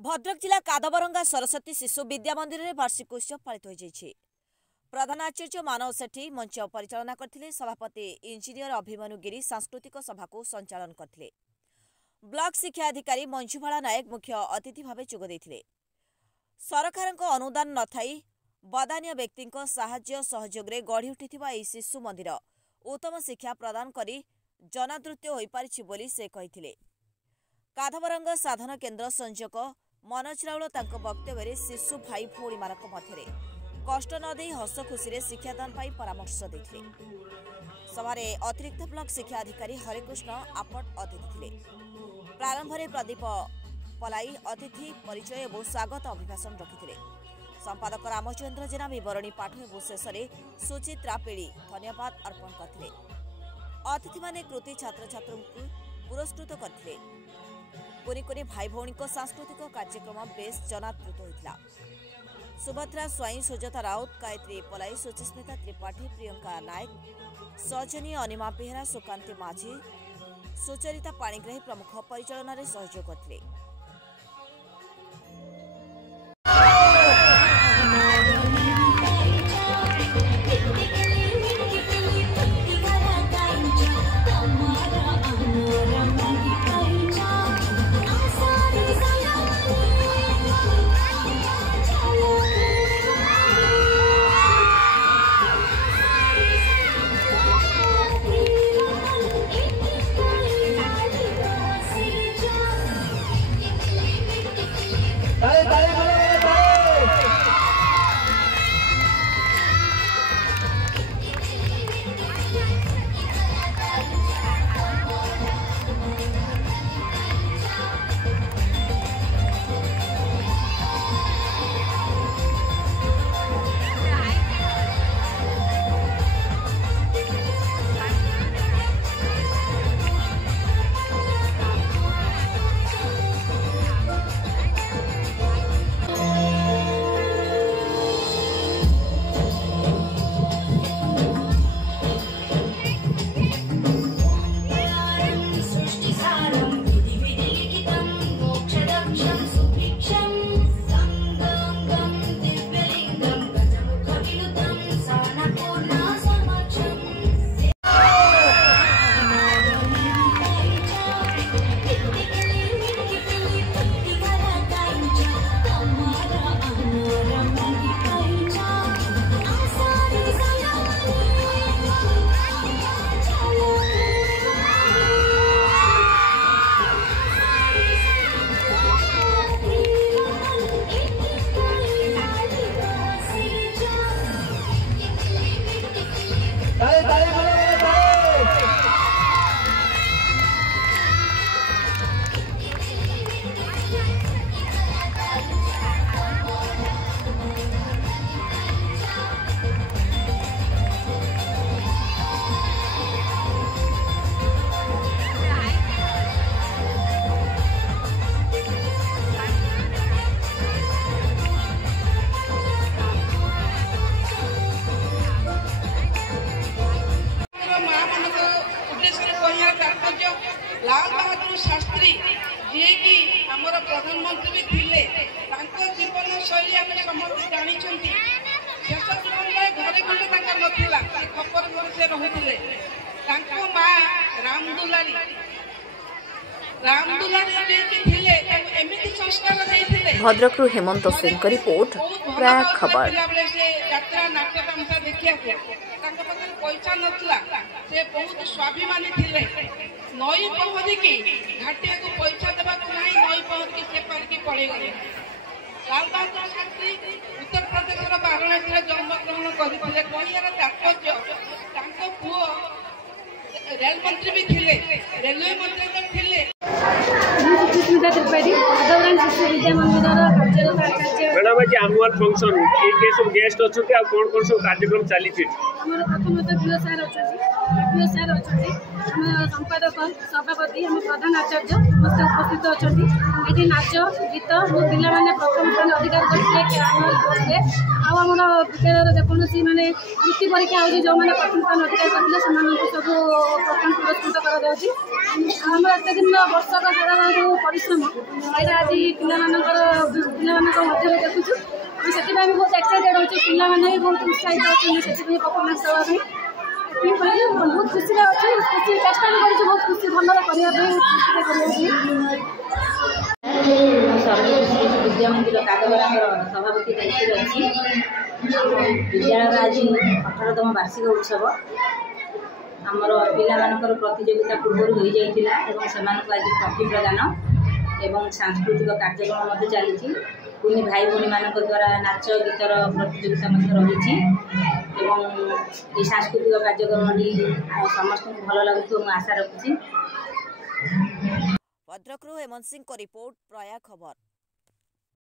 भद्रक जिला कादबरंगा सरस्वती शिशु विद्या मंदिर में वार्षिक उत्सव पालित हो प्रधान आचार्य मानव सेठी मंच परिचालना करथिले। सभापति इंजीनियर अभिमन्यु गिरी सांस्कृतिक सभा को संचालन करथिले। ब्लॉक शिक्षा अधिकारी मंजुबाला नायक मुख्य अतिथि भाव जोग देथिले। सरकार अनुदान नथाई बदान्य व्यक्ति साहाय्य सहयोग रे गढ़ी उठिथिबा एही शिशु मंदिर उत्तम शिक्षा प्रदान करी जनादृत्य होई पारिछि बोली से कहिथिले। कादबरंगा साधन केन्द्र संयोजक मनोज राउल तांको वक्तव्य में शिशु भाई भौणी मानक मध्य कष्ट न दे हस खुशी शिक्षादान पाई परामर्श देथिले। सभारे अतिरिक्त ब्लॉक शिक्षा अधिकारी हरिकृष्ण आपट अतिथि थे। प्रारंभ में प्रदीप पलाई अतिथि परिचय और स्वागत अभिभाषण रखिथिले। संपादक रामचंद्र जेना विवरणी पाठ और शेष में सुचित्रा पीड़ी धन्यवाद अर्पण करथिले। अतिथि माने कृति छात्र छात्रों को पुरस्कृत करथिले। कोनी कोनी भाई भौणी को सांस्कृतिक कार्यक्रम बेस जनादृत होता। सुभद्रा स्वाई, सुजाता राउत, गायत्री पलाई, सुचिस्मिता त्रिपाठी, प्रियंका नायक, सौजनी, अनिमा बेहरा, सुकांति माझी, सुचरिता पाणिग्राही प्रमुख परिचालन में सहयोग करथिले। लाल बहादुर शास्त्री जी की आमर प्रधानमंत्री भी थिले, जीवन शैली आम समस्त जानी शेष जीवन में घरे खंडे नाला खपर घर से रोते। माँ रामदुलारी संस्कार भद्रक हेमंत सिंह रिपोर्ट प्रयाग खबर। यात्रा नाट्य तमसा देखा पैसा नथिला से बहुत स्वाभिमानी थिले। नई पहरिकी घाटिया को पैसा देवा नहीं, नई पहरिकी से पारिकी पड़े गले। लाल बहादुर शास्त्री उत्तर प्रदेश वाराणसी जन्मग्रहण करते। कहर तात्पर्य पुओ रेल मंत्री भी थिले, रेलवे मंत्री तो थिले। सुचिस्मिता त्रिपाठी कादबरंगा शिशु विद्या मंदिर कार्यरत आचार्य मैडम आज एनुअल फंक्शन के सब गेस्ट अच्छा कौन कौन सब कार्यक्रम चली प्रथमतः प्रिय सार अच्छा संपादक सभापति आम प्रधान आचार्य समस्त उपस्थित अच्छा ये नाच गीत मो पाने प्रथम स्थान अधिकार करते आनुआल कोर्स आम विद्यालय जेकोसी मैंने वृत्ति परीक्षा हो जो मैंने प्रथम स्थान अधिकार करते सब प्रथम पुरस्कृत करम एत दिन वर्षक सारा जो परिश्रम यहाँ आज पिला देखुचु से बहुत एक्साइटेड हो पाने बहुत उत्साहित अच्छे से परफॉर्मेंस देवाई बहुत खुशी अच्छे खुशी चेष्टा भी कर बहुत खुशी भल सरस्वती विद्या मंदिर कागबरा सभापति दायित्व अच्छी विद्यालय आज 18तम वार्षिक उत्सव आमर पिलामानकर प्रतियोगिता पूर्व हो जाइतिला एवं सेमानक आज ट्रॉफी प्रदान एवं सांस्कृतिक कार्यक्रम चली पुनी भाई भौणी मान द्वारा नाच गीतर प्रतियोगिता रही ये सांस्कृतिक कार्यक्रम समस्त भल लगुच आशा रखुची। भद्रकरू हेमंत सिंह को रिपोर्ट प्रया खबर।